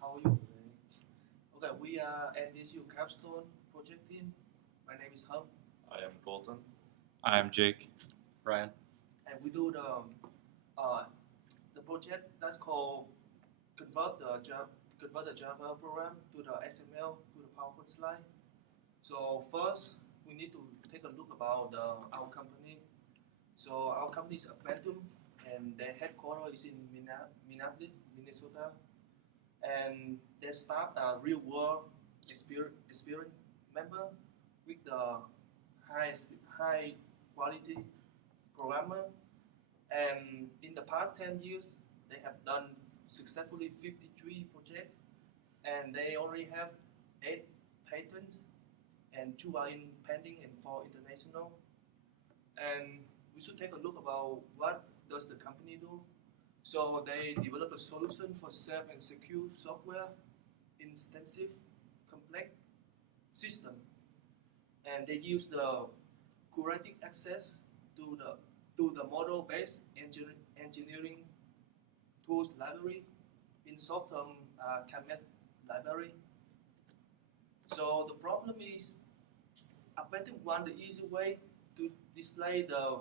How are you today? Okay, we are NDSU Capstone project team. My name is Hung, I am Colton. I'm Jake. Ryan. and we do the project that's called convert the Java program to the XML to the PowerPoint slide. So first, we need to take a look about our company. So our company is Adventium, and their headquarters is in Minneapolis, Minnesota, and they start a real world experience member with the high quality programmer. And in the past 10 years, they have done successfully 53 projects, and they already have 8 patents, and 2 are in pending and 4 international. And we should take a look about what does the company do. So they develop a solution for safe and secure software intensive complex system, and they use the curated access to the model-based engineering tools library in short-term Camet library. So the problem is, Adventium want the easy way to display the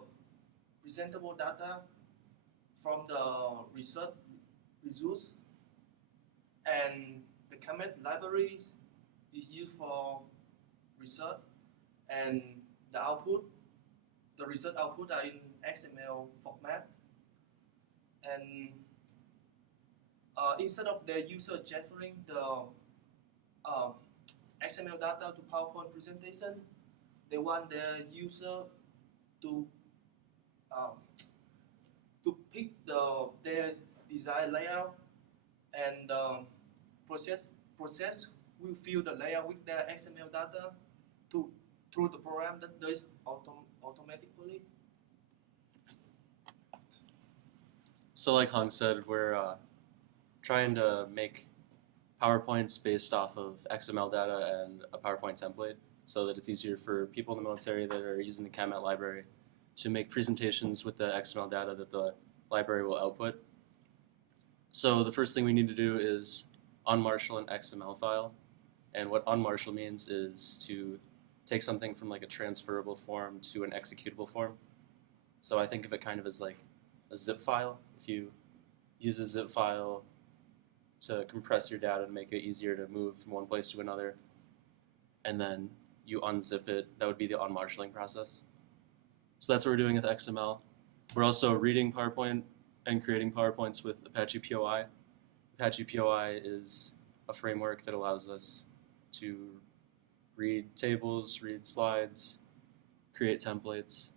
presentable data from the research results, and the Camet library is used for research, and the result output are in XML format, and instead of the user generating the XML data to PowerPoint presentation, they want their user to um, pick their desired layout, and process will fill the layout with their XML data through the program that does automatically. So like Hung said, we're trying to make PowerPoints based off of XML data and a PowerPoint template so that it's easier for people in the military that are using the CAMET library to make presentations with the XML data that the library will output. So the first thing we need to do is unmarshal an XML file. And what unmarshal means is to take something from like a transferable form to an executable form. So I think of it kind of as like a zip file. If you use a zip file to compress your data to make it easier to move from one place to another, and then you unzip it, that would be the unmarshaling process. So that's what we're doing with XML. We're also reading PowerPoint and creating PowerPoints with Apache POI. Apache POI is a framework that allows us to read tables, read slides, create templates.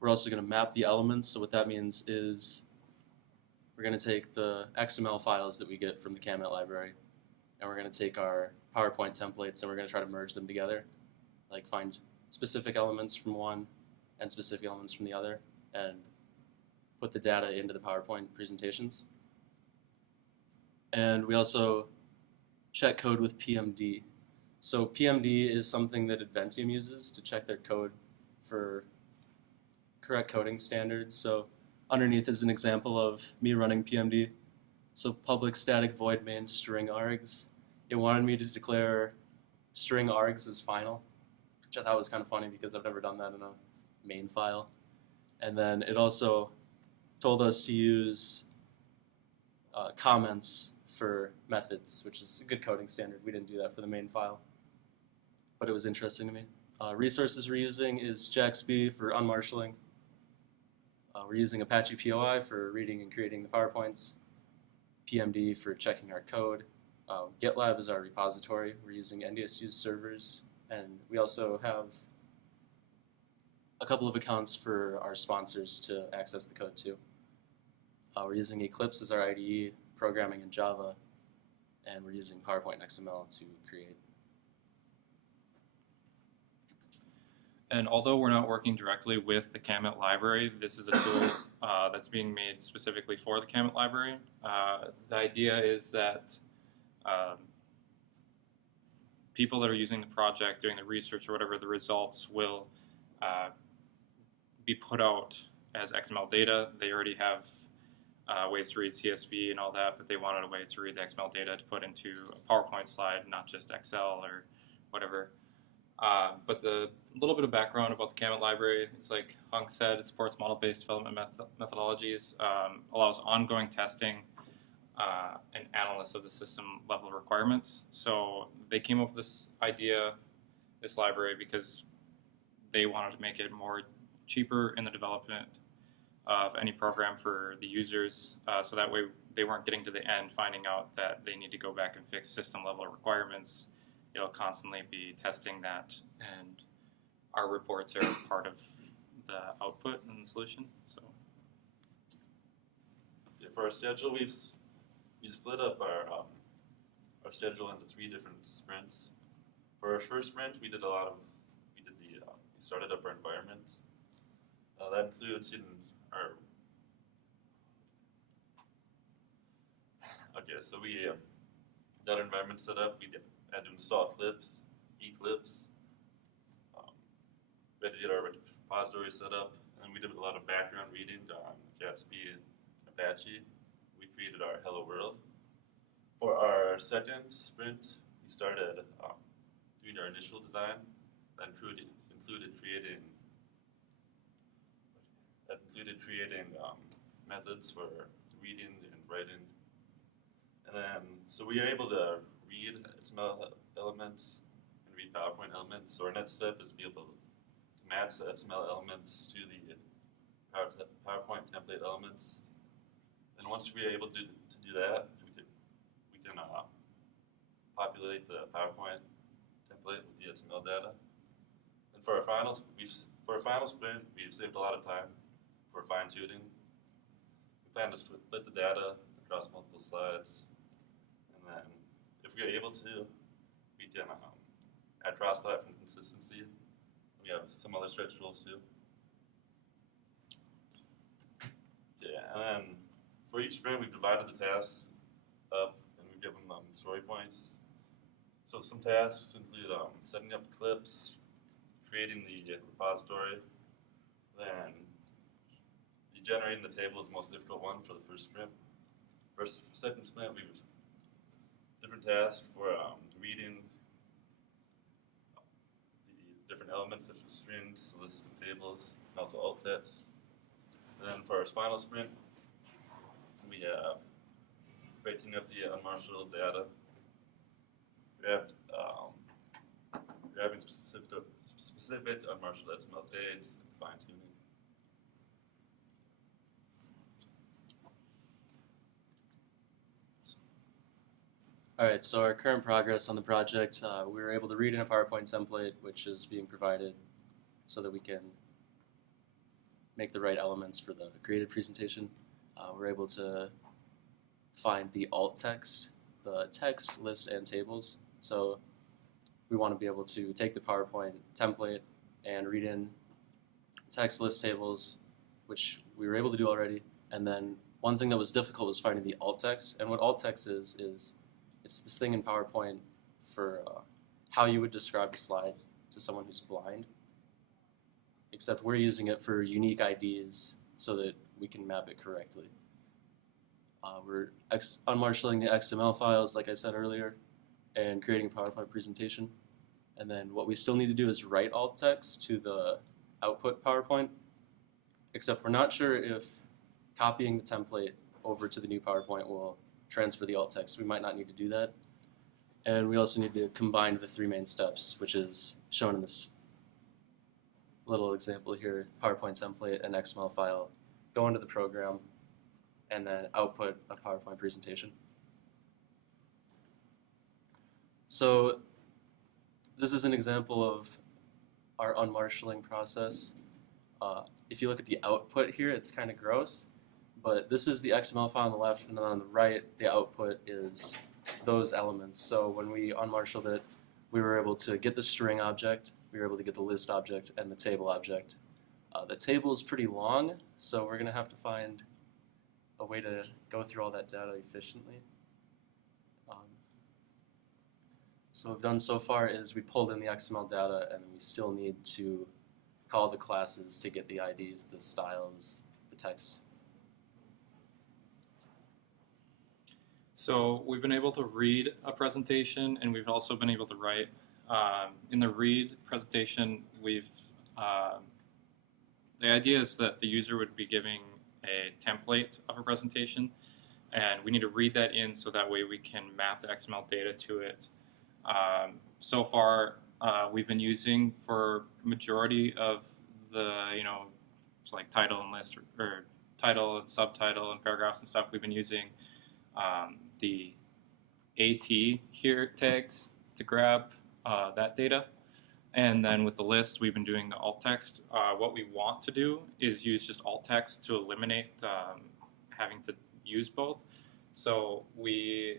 We're also going to map the elements. So what that means is we're going to take the XML files that we get from the CAMET library, and we're going to take our PowerPoint templates and we're going to try to merge them together, like find specific elements from one and specific elements from the other, and put the data into the PowerPoint presentations. And we also check code with PMD. So PMD is something that Adventium uses to check their code for correct coding standards. So underneath is an example of me running PMD. So public static void main string args. It wanted me to declare string args as final, which I thought was kind of funny because I've never done that in a main file. And then it also told us to use comments for methods, which is a good coding standard. We didn't do that for the main file, but it was interesting to me. Resources we're using is JAXB for unmarshaling. We're using Apache POI for reading and creating the PowerPoints, PMD for checking our code. GitLab is our repository. We're using NDSU servers, and we also have a couple of accounts for our sponsors to access the code too. We're using Eclipse as our IDE, programming in Java, and we're using PowerPoint and XML to create. And although we're not working directly with the CAMET library, this is a tool that's being made specifically for the CAMET library. The idea is that people that are using the project, doing the research or whatever, the results will be put out as XML data. They already have ways to read CSV and all that, but they wanted a way to read the XML data to put into a PowerPoint slide, not just Excel or whatever. But the little bit of background about the CAMET library is, like Hung said, it supports model-based development methodologies, allows ongoing testing, and analysis of the system level requirements. So they came up with this idea, this library, because they wanted to make it more cheaper in the development of any program for the users, so that way they weren't getting to the end finding out that they need to go back and fix system level requirements. It'll constantly be testing that, and our reports are part of the output and the solution. So Yeah, for our schedule, we split up our schedule into 3 different sprints. For our first sprint, we started up our environment. That includes so we got our environment set up. We had to install clips, e-clips. We had to get our repository set up, and we did a lot of background reading on Gatsby and Apache. We created our Hello World. For our second sprint, we started doing our initial design. That included creating methods for reading and writing. And then, so we are able to read XML elements and read PowerPoint elements. So our next step is to be able to match the XML elements to the PowerPoint template elements. And once we are able to do that, we can populate the PowerPoint template with the XML data. And for our final sprint, we've saved a lot of time for fine tuning. We plan to split the data across multiple slides, and then if we are able to, we can add cross-platform consistency. We have some other stretch rules too. Yeah, and then for each sprint, we've divided the tasks up, and we've given them story points. So some tasks include setting up clips, creating the repository, then generating the table is the most difficult one for the first sprint. For the second sprint, we have different tasks for reading the different elements such as strings, lists, and tables, and also alt text. And then for our final sprint, we have breaking up the unmarshaled data. We have grabbing specific unmarshaled XML tags and fine tuning. All right, so our current progress on the project, we were able to read in a PowerPoint template, which is being provided so that we can make the right elements for the created presentation. We're able to find the alt text, the text, list, and tables. So we want to be able to take the PowerPoint template and read in text, list, tables, which we were able to do already. And then one thing that was difficult was finding the alt text. And what alt text is it's this thing in PowerPoint for how you would describe a slide to someone who's blind, except we're using it for unique IDs so that we can map it correctly. We're unmarshalling the XML files, like I said earlier, and creating a PowerPoint presentation. And then what we still need to do is write alt text to the output PowerPoint, except we're not sure if copying the template over to the new PowerPoint will transfer the alt text. We might not need to do that. And we also need to combine the 3 main steps, which is shown in this little example here, PowerPoint template and XML file, go into the program, and then output a PowerPoint presentation. So this is an example of our unmarshalling process. If you look at the output here, it's kind of gross, but this is the XML file on the left, and then on the right, the output is those elements. So when we unmarshaled it, we were able to get the string object, we were able to get the list object, and the table object. The table is pretty long, so we're going to have to find a way to go through all that data efficiently. So what we've done so far is we pulled in the XML data, and we still need to call the classes to get the IDs, the styles, the text. So we've been able to read a presentation, and we've also been able to write. In the read presentation, the idea is that the user would be giving a template of a presentation, and we need to read that in so that way we can map the XML data to it. So far, we've been using for majority of the, it's like title and list, or title and subtitle and paragraphs and stuff, we've been using the AT here tags to grab that data. And then with the list, we've been doing the alt text. What we want to do is use just alt text to eliminate having to use both. So we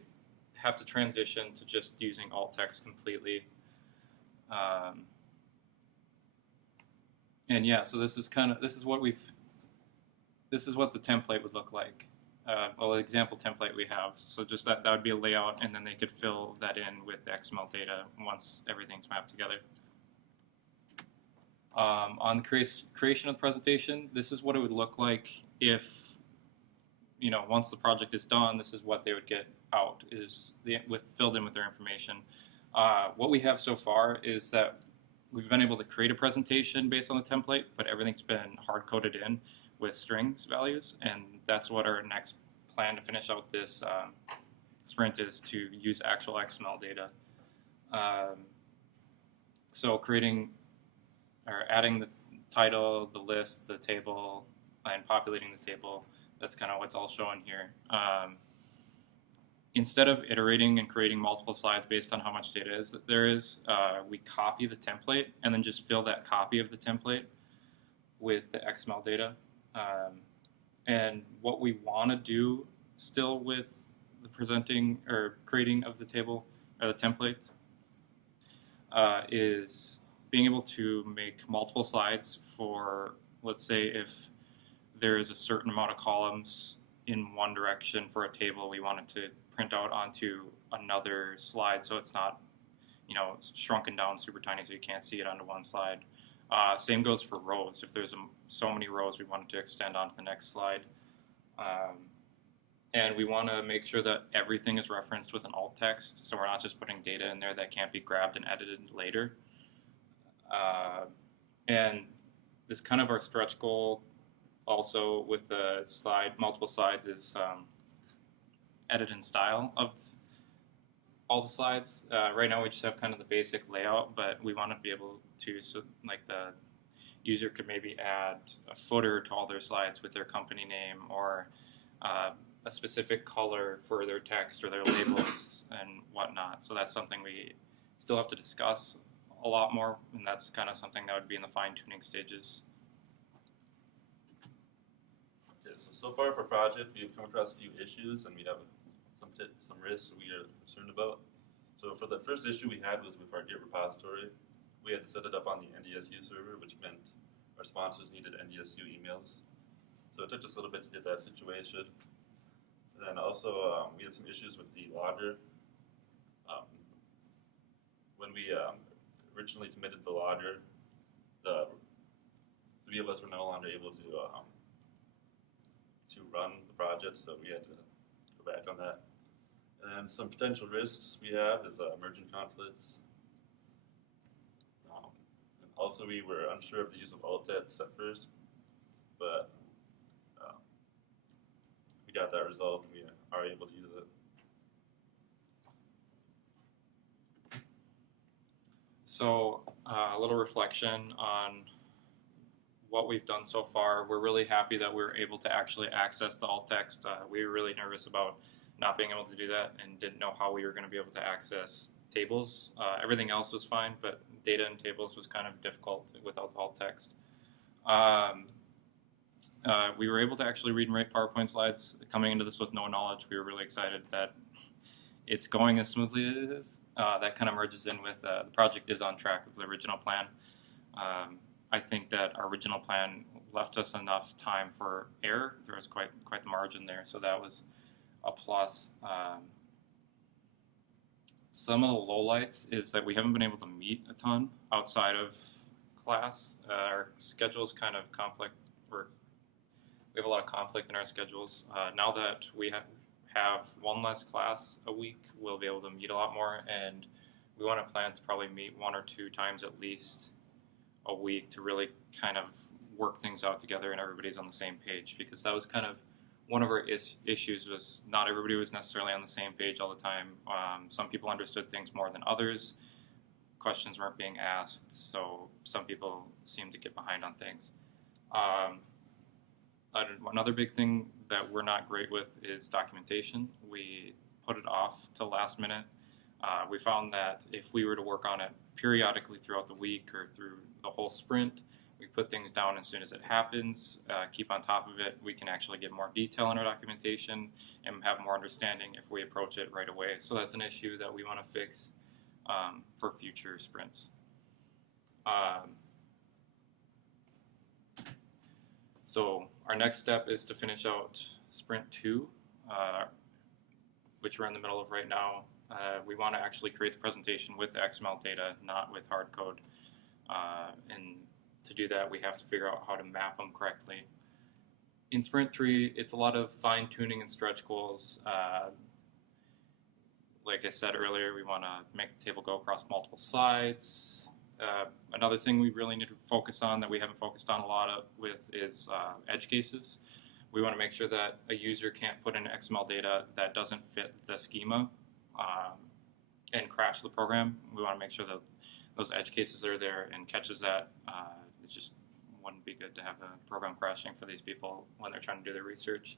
have to transition to just using alt text completely. And yeah, so this is what the template would look like. The example template we have. So just that would be a layout, and then they could fill that in with the XML data once everything's mapped together. On the creation of the presentation, this is what it would look like if, once the project is done, this is what they would get out, filled in with their information. What we have so far is that we've been able to create a presentation based on the template, but everything's been hard-coded in with strings values, and that's what our next plan to finish out this sprint is, to use actual XML data. So adding the title, the list, the table, and populating the table, that's kind of what's all shown here. Instead of iterating and creating multiple slides based on how much data there is, we copy the template and then just fill that copy of the template with the XML data. And what we want to do still with the presenting or creating of the table or the template is being able to make multiple slides for, let's say, if there is a certain amount of columns in one direction for a table, we want it to print out onto another slide so it's not, shrunken down super tiny so you can't see it onto one slide. Same goes for rows. If there's so many rows, we want it to extend onto the next slide. And we want to make sure that everything is referenced with an alt text, so we're not just putting data in there that can't be grabbed and edited later. And this kind of our stretch goal also with the multiple slides is edit in style of all the slides. Right now we just have kind of the basic layout, but we want to be able to, so like the user could maybe add a footer to all their slides with their company name, or a specific color for their text or their labels and whatnot. So that's something we still have to discuss a lot more, and that's kind of something that would be in the fine-tuning stages. Okay, so far for project, we've come across a few issues, and we have some risks we are concerned about. So for the first issue we had was with our Git repository. We had to set it up on the NDSU server, which meant our sponsors needed NDSU emails. So it took us a little bit to get that situation. And then also we had some issues with the logger. When we originally committed the logger, the three of us were no longer able to run the project, so we had to go back on that. And some potential risks we have is merging conflicts. And also we were unsure of the use of alt text at first, but we got that resolved and we are able to use it. So a little reflection on what we've done so far. We're really happy that we were able to actually access the alt text. We were really nervous about not being able to do that and didn't know how we were going to be able to access tables. Everything else was fine, but data and tables was kind of difficult without the alt text. We were able to actually read and write PowerPoint slides. Coming into this with no knowledge, we were really excited that it's going as smoothly as it is. That kind of merges in with the project is on track with the original plan. I think that our original plan left us enough time for error. There was quite the margin there, so that was a plus. Some of the lowlights is that we haven't been able to meet a ton outside of class. Our schedules kind of conflict. We have a lot of conflict in our schedules. Now that we have one less class a week, we'll be able to meet a lot more, and we want to plan to probably meet 1 or 2 times at least a week to really kind of work things out together and everybody's on the same page, because that was kind of one of our issues was not everybody was necessarily on the same page all the time. Some people understood things more than others. Questions weren't being asked, so some people seemed to get behind on things. Another big thing that we're not great with is documentation. We put it off till last minute. We found that if we were to work on it periodically throughout the week or through the whole sprint, we put things down as soon as it happens, keep on top of it, we can actually get more detail in our documentation and have more understanding if we approach it right away. So that's an issue that we want to fix for future sprints. So our next step is to finish out Sprint 2, which we're in the middle of right now. We want to actually create the presentation with the XML data, not with hard code. And to do that, we have to figure out how to map them correctly. In Sprint 3, it's a lot of fine-tuning and stretch goals. Like I said earlier, we want to make the table go across multiple slides. Another thing we really need to focus on that we haven't focused on a lot with is edge cases. We want to make sure that a user can't put in XML data that doesn't fit the schema and crash the program. We want to make sure that those edge cases are there and catches that. It just wouldn't be good to have a program crashing for these people when they're trying to do their research.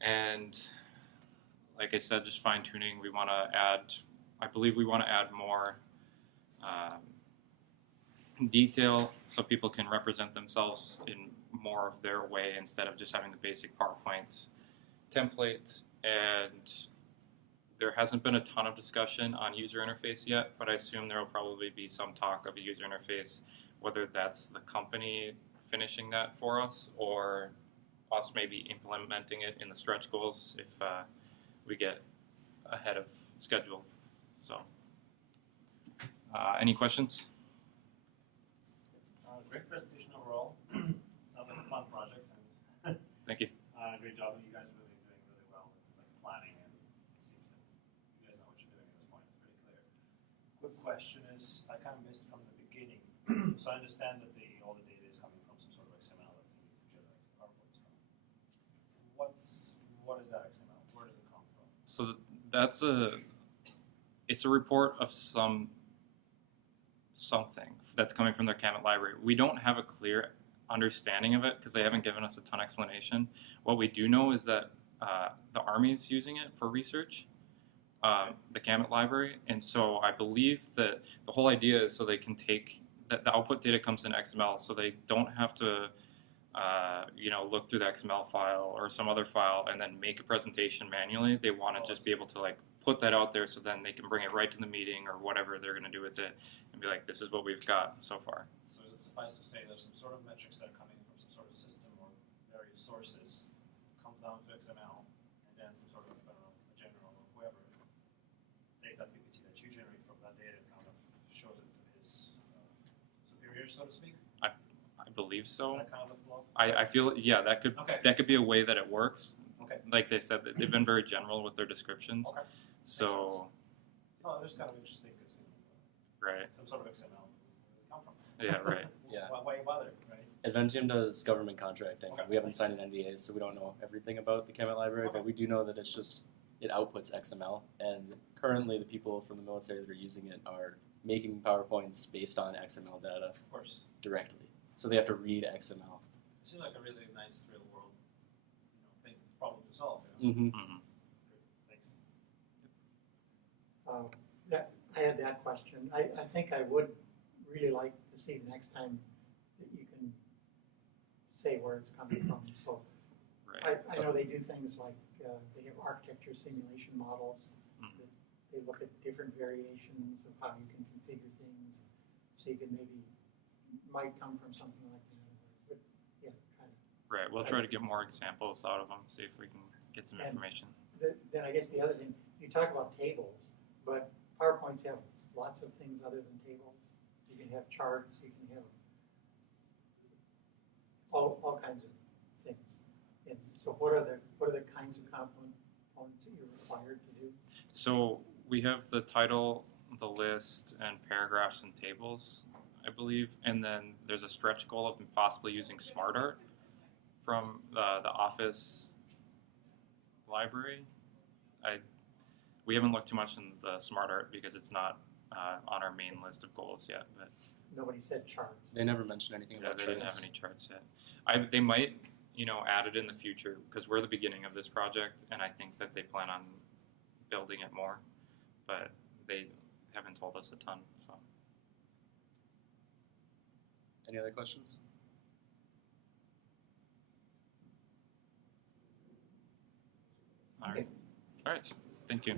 And like I said, just fine tuning. We want to add, I believe we want to add more detail so people can represent themselves in more of their way instead of just having the basic PowerPoint template. And there hasn't been a ton of discussion on user interface yet, but I assume there will probably be some talk of a user interface, whether that's the company finishing that for us or us maybe implementing it in the stretch goals if we get ahead of schedule. So, any questions? Great presentation overall. Sounds like a fun project. And Thank you. great job. You guys are really doing really well with like planning, and it seems that you guys know what you're doing at this point. It's pretty clear. Quick question is, I kind of missed from the beginning. So I understand that all the data is coming from some sort of XML that you need to generate PowerPoints from. What is that XML? Where does it come from? So it's a report of something that's coming from their Camet library. We don't have a clear understanding of it because they haven't given us a ton of explanation. What we do know is that the Army's using it for research, the Camet library, and so I believe that the whole idea is so they can take that the output data comes in XML, so they don't have to look through the XML file or some other file and then make a presentation manually. They want to just be able to like put that out there so then they can bring it right to the meeting or whatever they're going to do with it and be like, this is what we've got so far. So does it suffice to say there's some sort of metrics that are coming from some sort of system or various sources, comes down to XML, and then some sort of, I don't know, a general or whoever, data PPT that you generate from that data kind of shows it to his superiors, so to speak? I believe so. Is that kind of the flow? I feel, yeah, that could be a way that it works. Okay. Like they said, they've been very general with their descriptions. Okay. So, No, it's just kind of interesting because right. some sort of XML, where does it come from? Yeah, right. Yeah. Why bother, right? Adventium does government contracting. Okay. We haven't signed an NDA, so we don't know everything about the Camet library, but we do know that it's just, it outputs XML, and currently the people from the military that are using it are making PowerPoints based on XML data Of course. directly. So they have to read XML. It seems like a really nice real world, problem to solve. You know? Mm-hmm. Mm-hmm. Thanks. I had that question. I think I would really like to see the next time that you can say where it's coming from. So Right. I know they do things like they have architecture simulation models. That they look at different variations of how you can configure things. So you can might come from something like that. But yeah, kind of. Right. We'll try to get more examples out of them, see if we can get some And information. Then I guess the other thing, you talk about tables, but PowerPoints have lots of things other than tables. You can have charts, you can have all kinds of things. And so what are the kinds of components that you're required to do? So we have the title, the list, and paragraphs and tables, I believe, and then there's a stretch goal of possibly using SmartArt from the Office library. We haven't looked too much in the SmartArt because it's not on our main list of goals yet. But Nobody said charts. They never mentioned anything yeah, about they charts. didn't have any charts yet. They might, add it in the future because we're the beginning of this project, and I think that they plan on building it more, but they haven't told us a ton. So, Any other questions? all right, thank you.